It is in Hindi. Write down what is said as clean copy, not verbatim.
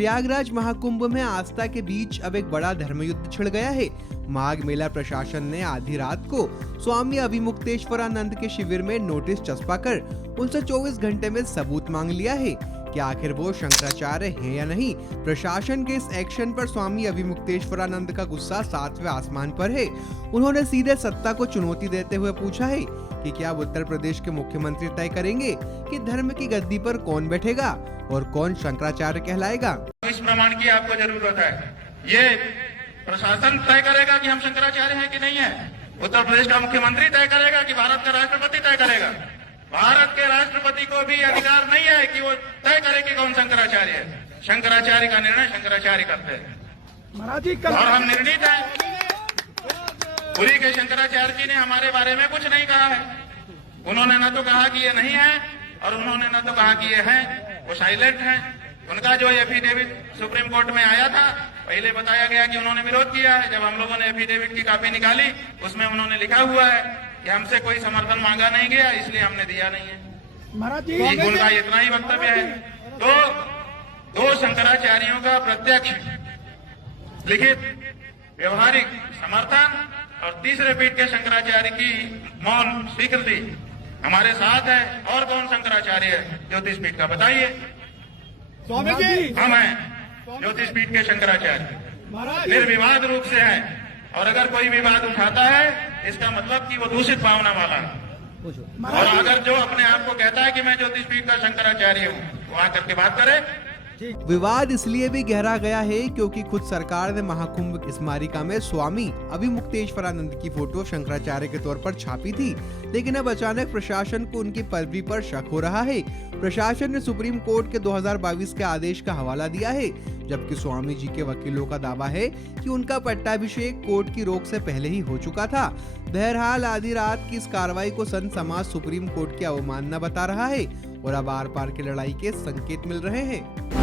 प्रयागराज महाकुंभ में आस्था के बीच अब एक बड़ा धर्मयुद्ध छिड़ गया है। माघ मेला प्रशासन ने आधी रात को स्वामी अभिमुक्तेश्वरानंद के शिविर में नोटिस चस्पाकर उनसे 24 घंटे में सबूत मांग लिया है कि आखिर वो शंकराचार्य हैं या नहीं। प्रशासन के इस एक्शन पर स्वामी अभिमुक्तेश्वरानंद का गुस्सा 7वें आसमान पर है। उन्होंने सीधे सत्ता को चुनौती देते हुए पूछा है कि क्या उत्तर प्रदेश के मुख्यमंत्री तय करेंगे कि धर्म की गद्दी पर कौन बैठेगा और कौन शंकराचार्य कहलाएगा। इस प्रमाण की आपको जरूरत है। ये प्रशासन तय करेगा कि हम शंकराचार्य हैं कि नहीं है। उत्तर प्रदेश का मुख्यमंत्री तय करेगा कि भारत का राष्ट्रपति तय करेगा। भारत के राष्ट्रपति को भी अधिकार नहीं है कि वो तय करे कि कौन शंकराचार्य है। शंकराचार्य का निर्णय शंकराचार्य करते हैं और हम निर्णित हैं। पुरी के शंकराचार्य जी ने हमारे बारे में कुछ नहीं कहा है। उन्होंने न तो कहा कि ये नहीं है और उन्होंने न तो कहा कि ये है। वो साइलेंट है। उनका जो एफिडेविट सुप्रीम कोर्ट में आया था, पहले बताया गया कि उन्होंने विरोध किया है। जब हम लोगों ने एफिडेविट की कॉपी निकाली, उसमें उन्होंने लिखा हुआ है कि हमसे कोई समर्थन मांगा नहीं गया, इसलिए हमने दिया नहीं है। महाराज जी उनका इतना ही वक्तव्य है। तो दो शंकराचार्यों का प्रत्यक्ष लिखित व्यवहारिक समर्थन और तीसरे पीठ के शंकराचार्य की मौन स्वीकृति हमारे साथ है। और कौन शंकराचार्य है ज्योतिष पीठ का, बताइए। स्वामी जी हम हैं ज्योतिष पीठ के शंकराचार्य, निर्विवाद रूप से हैं। और अगर कोई विवाद उठाता है, इसका मतलब कि वो दूषित भावना वाला है। और अगर जो अपने आप को कहता है कि मैं ज्योतिष पीठ का शंकराचार्य हूँ, वो आकर के बात करे। विवाद इसलिए भी गहरा गया है क्योंकि खुद सरकार ने महाकुंभ स्मारिका में स्वामी अभिमुक्तेश्वरानंद की फोटो शंकराचार्य के तौर पर छापी थी, लेकिन अब अचानक प्रशासन को उनकी पदवी पर शक हो रहा है। प्रशासन ने सुप्रीम कोर्ट के 2022 के आदेश का हवाला दिया है, जबकि स्वामी जी के वकीलों का दावा है कि उनका पट्टाभिषेक कोर्ट की रोक से पहले ही हो चुका था। बहरहाल आधी रात की इस कार्रवाई को संत समाज सुप्रीम कोर्ट की अवमानना बता रहा है और अब आर पार की लड़ाई के संकेत मिल रहे हैं।